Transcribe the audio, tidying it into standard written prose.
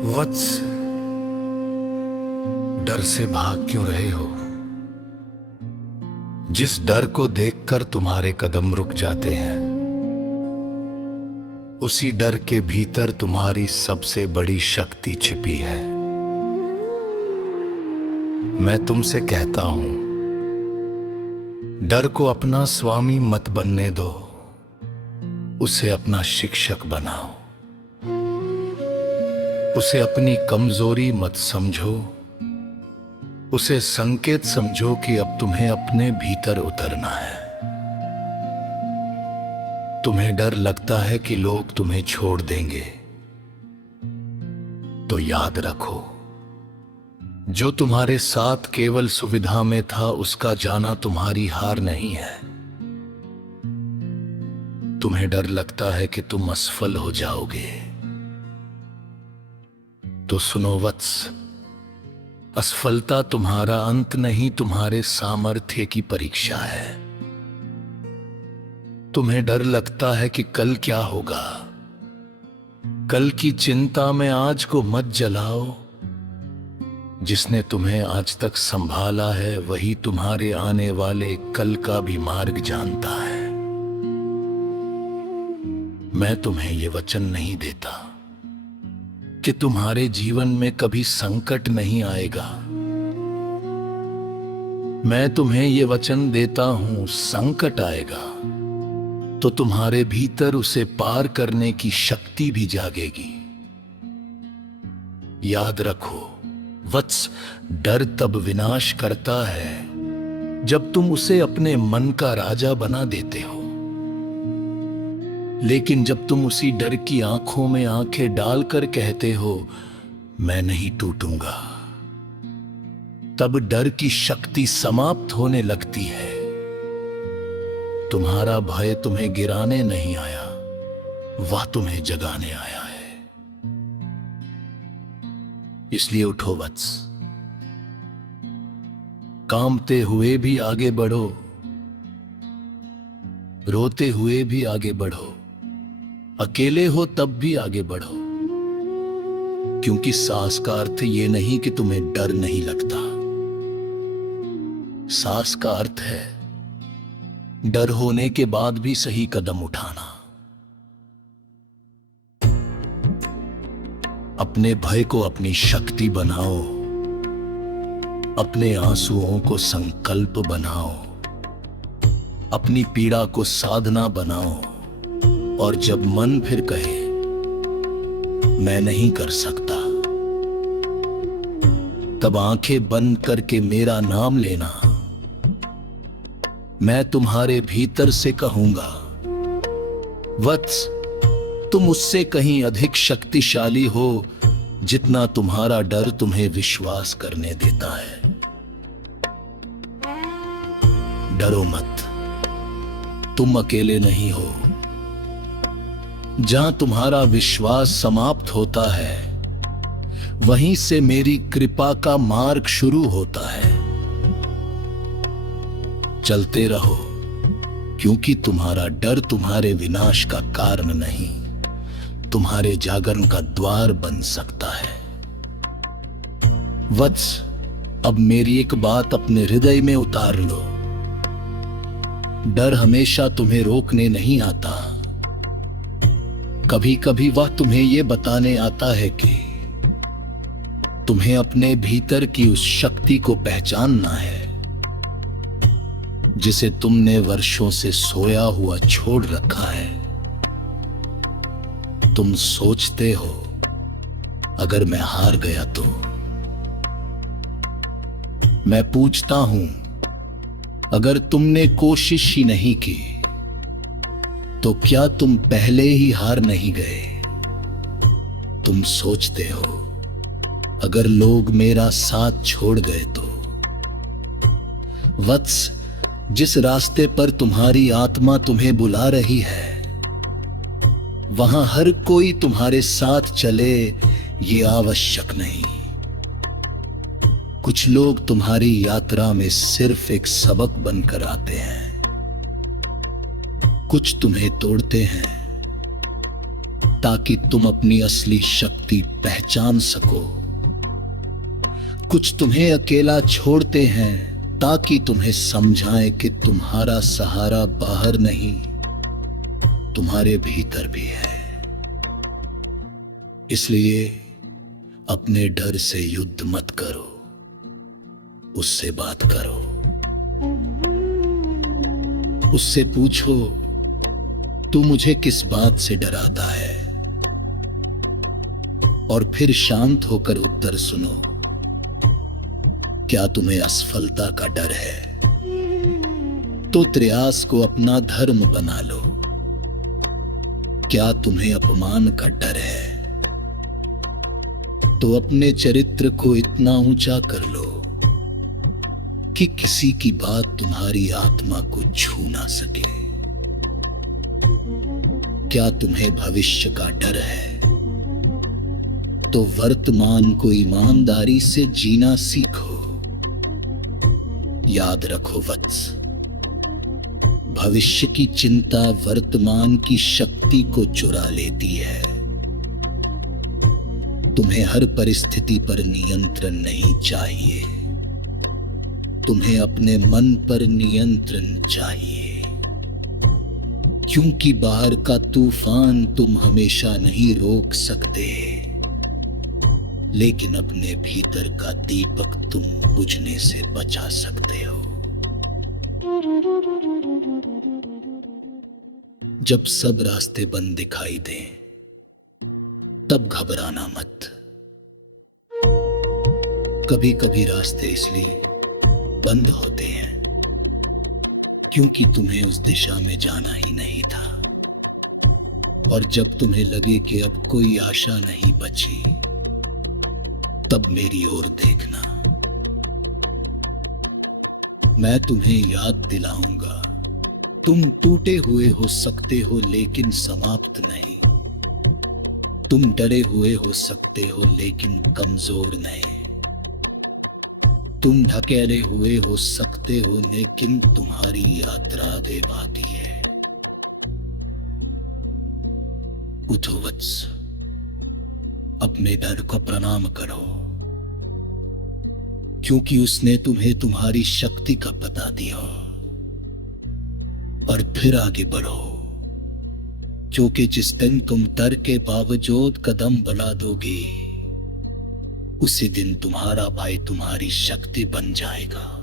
वत्स, डर से भाग क्यों रहे हो? जिस डर को देखकर तुम्हारे कदम रुक जाते हैं, उसी डर के भीतर तुम्हारी सबसे बड़ी शक्ति छिपी है। मैं तुमसे कहता हूं, डर को अपना स्वामी मत बनने दो, उसे अपना शिक्षक बनाओ। उसे अपनी कमजोरी मत समझो, उसे संकेत समझो कि अब तुम्हें अपने भीतर उतरना है। तुम्हें डर लगता है कि लोग तुम्हें छोड़ देंगे, तो याद रखो, जो तुम्हारे साथ केवल सुविधा में था, उसका जाना तुम्हारी हार नहीं है। तुम्हें डर लगता है कि तुम असफल हो जाओगे, तो सुनो वत्स, असफलता तुम्हारा अंत नहीं, तुम्हारे सामर्थ्य की परीक्षा है। तुम्हें डर लगता है कि कल क्या होगा। कल की चिंता में आज को मत जलाओ। जिसने तुम्हें आज तक संभाला है, वही तुम्हारे आने वाले कल का भी मार्ग जानता है। मैं तुम्हें यह वचन नहीं देता कि तुम्हारे जीवन में कभी संकट नहीं आएगा। मैं तुम्हें यह वचन देता हूं, संकट आएगा तो तुम्हारे भीतर उसे पार करने की शक्ति भी जागेगी। याद रखो वत्स, डर तब विनाश करता है जब तुम उसे अपने मन का राजा बना देते हो। लेकिन जब तुम उसी डर की आंखों में आंखें डालकर कहते हो, मैं नहीं टूटूंगा, तब डर की शक्ति समाप्त होने लगती है। तुम्हारा भय तुम्हें गिराने नहीं आया, वह तुम्हें जगाने आया है। इसलिए उठो वत्स, कांपते हुए भी आगे बढ़ो, रोते हुए भी आगे बढ़ो, अकेले हो तब भी आगे बढ़ो। क्योंकि साहस का अर्थ ये नहीं कि तुम्हें डर नहीं लगता। साहस का अर्थ है डर होने के बाद भी सही कदम उठाना। अपने भय को अपनी शक्ति बनाओ, अपने आंसुओं को संकल्प बनाओ, अपनी पीड़ा को साधना बनाओ। और जब मन फिर कहे मैं नहीं कर सकता, तब आंखें बंद करके मेरा नाम लेना। मैं तुम्हारे भीतर से कहूंगा, वत्स, तुम उससे कहीं अधिक शक्तिशाली हो जितना तुम्हारा डर तुम्हें विश्वास करने देता है। डरो मत, तुम अकेले नहीं हो। जहां तुम्हारा विश्वास समाप्त होता है, वहीं से मेरी कृपा का मार्ग शुरू होता है। चलते रहो, क्योंकि तुम्हारा डर तुम्हारे विनाश का कारण नहीं, तुम्हारे जागरण का द्वार बन सकता है। वत्स, अब मेरी एक बात अपने हृदय में उतार लो। डर हमेशा तुम्हें रोकने नहीं आता। कभी कभी वह तुम्हें यह बताने आता है कि तुम्हें अपने भीतर की उस शक्ति को पहचानना है जिसे तुमने वर्षों से सोया हुआ छोड़ रखा है। तुम सोचते हो अगर मैं हार गया तो। मैं पूछता हूं, अगर तुमने कोशिश ही नहीं की तो क्या तुम पहले ही हार नहीं गए? तुम सोचते हो अगर लोग मेरा साथ छोड़ गए तो। वत्स, जिस रास्ते पर तुम्हारी आत्मा तुम्हें बुला रही है, वहां हर कोई तुम्हारे साथ चले ये आवश्यक नहीं। कुछ लोग तुम्हारी यात्रा में सिर्फ एक सबक बनकर आते हैं। कुछ तुम्हें तोड़ते हैं, ताकि तुम अपनी असली शक्ति पहचान सको। कुछ तुम्हें अकेला छोड़ते हैं ताकि तुम्हें समझाएं कि तुम्हारा सहारा बाहर नहीं, तुम्हारे भीतर भी है। इसलिए अपने डर से युद्ध मत करो, उससे बात करो। उससे पूछो, तू मुझे किस बात से डराता है? और फिर शांत होकर उत्तर सुनो। क्या तुम्हें असफलता का डर है? तो प्रयास को अपना धर्म बना लो। क्या तुम्हें अपमान का डर है? तो अपने चरित्र को इतना ऊंचा कर लो कि किसी की बात तुम्हारी आत्मा को छू ना सके। क्या तुम्हें भविष्य का डर है? तो वर्तमान को ईमानदारी से जीना सीखो। याद रखो वत्स, भविष्य की चिंता वर्तमान की शक्ति को चुरा लेती है। तुम्हें हर परिस्थिति पर नियंत्रण नहीं चाहिए, तुम्हें अपने मन पर नियंत्रण चाहिए। क्योंकि बाहर का तूफान तुम हमेशा नहीं रोक सकते, लेकिन अपने भीतर का दीपक तुम बुझने से बचा सकते हो। जब सब रास्ते बंद दिखाई दें, तब घबराना मत। कभी कभी रास्ते इसलिए बंद होते हैं क्योंकि तुम्हें उस दिशा में जाना ही नहीं था। और जब तुम्हें लगे कि अब कोई आशा नहीं बची, तब मेरी ओर देखना। मैं तुम्हें याद दिलाऊंगा, तुम टूटे हुए हो सकते हो लेकिन समाप्त नहीं। तुम डरे हुए हो सकते हो लेकिन कमजोर नहीं। तुम ढकेले हुए हो सकते हो लेकिन तुम्हारी यात्रा आगे बाकी है। उठो वत्स, अपने डर को प्रणाम करो, क्योंकि उसने तुम्हें तुम्हारी शक्ति का पता दिया। और फिर आगे बढ़ो, क्योंकि जिस दिन तुम डर के बावजूद कदम बढ़ा दोगे, उसी दिन तुम्हारा भाई तुम्हारी शक्ति बन जाएगा।